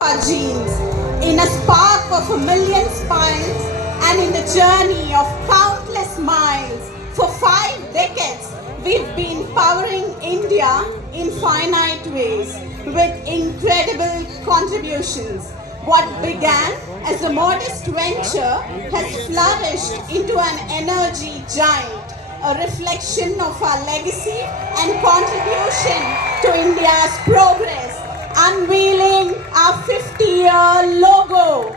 our genes, in a spark of a million smiles, and in the journey of countless miles. For 5 decades, we've been powering India in finite ways with incredible contributions. What began as a modest venture has flourished into an energy giant, a reflection of our legacy and contribution to India's progress. Unveiling our 50-year logo.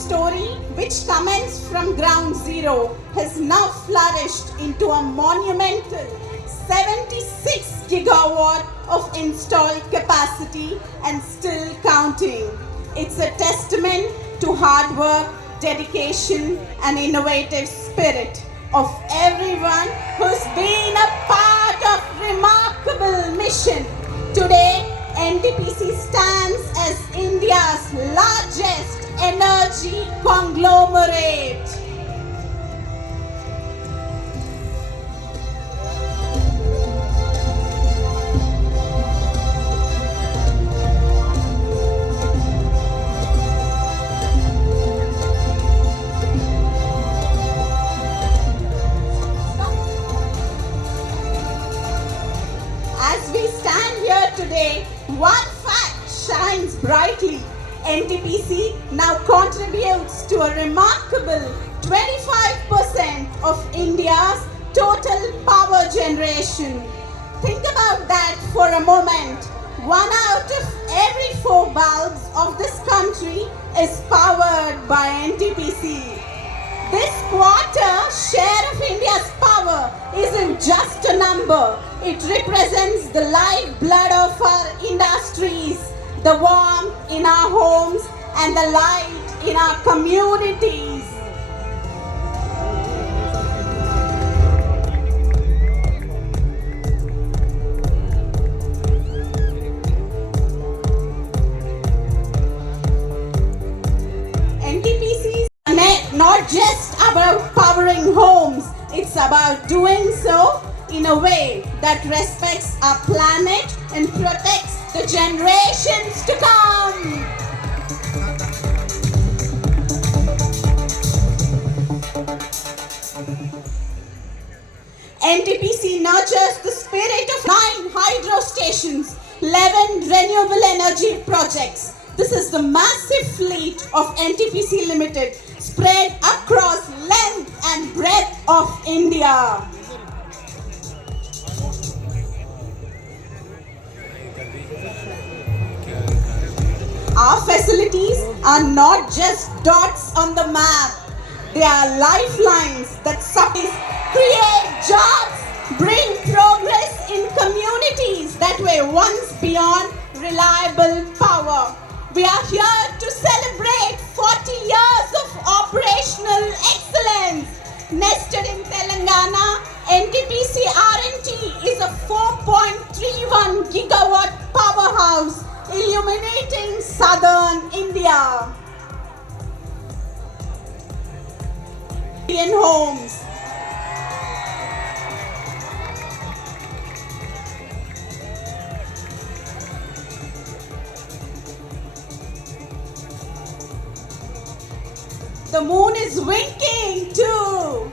Story which commenced from ground zero has now flourished into a monumental 76 gigawatt of installed capacity and still counting. It's a testament to hard work, dedication and innovative spirit of everyone who's been a part of remarkable mission. Today, NTPC stands as India's largest energy conglomerate. As we stand here today, one fact shines brightly. NTPC now contributes to a remarkable 25% of India's total power generation. Think about that for a moment. 1 out of every 4 bulbs of this country is powered by NTPC. This quarter share of India's power isn't just a number. It represents the lifeblood of our industries, the warmth in our homes and the light in our communities. NTPC is not just about powering homes, it's about doing so in a way that respects our planet and protects the generations to come. NTPC nurtures the spirit of 9 hydro stations, 11 renewable energy projects. This is the massive fleet of NTPC Limited spread across length and breadth of India. Our facilities are not just dots on the map. They are lifelines that create jobs, bring progress in communities that were once beyond reliable power. We are here to celebrate 40 years of operational excellence. Nested in Telangana, NTPC R&T is a 4.31 gigawatt powerhouse illuminating southern India. Indian homes. The moon is winking too.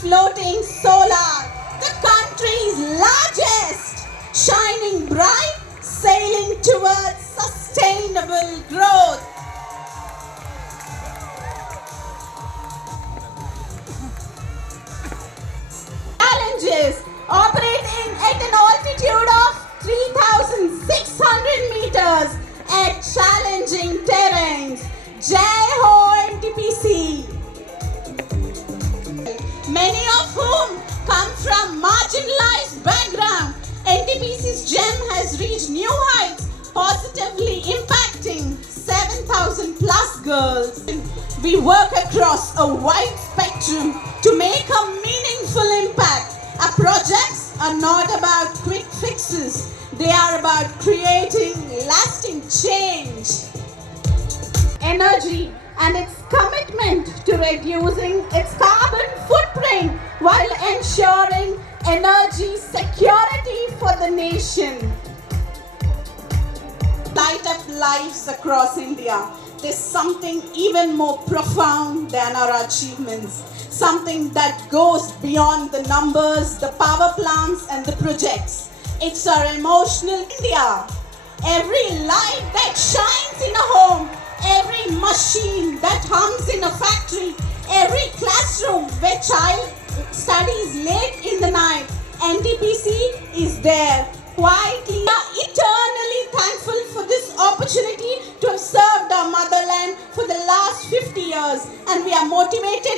Floating solar, the country's largest, shining bright, sailing towards sustainable growth. Challenges, operating at an altitude of 3,600 meters at challenging terrains. Jai Ho NTPC. Many of whom come from marginalized background. NTPC's gem has reached new heights positively impacting 7,000 plus girls. We work across a wide spectrum to make a meaningful impact. Our projects are not about quick fixes. They are about creating lasting change. Energy and its commitment to reducing its carbon footprint while ensuring energy security for the nation. Light up lives across India. There's something even more profound than our achievements. Something that goes beyond the numbers, the power plants and the projects. It's our emotional India. Every light that shines in a home, every machine that hums in a factory, every classroom where child studies late in the night, NTPC is there quietly. We are eternally thankful for this opportunity to have served our motherland for the last 50 years, and we are motivated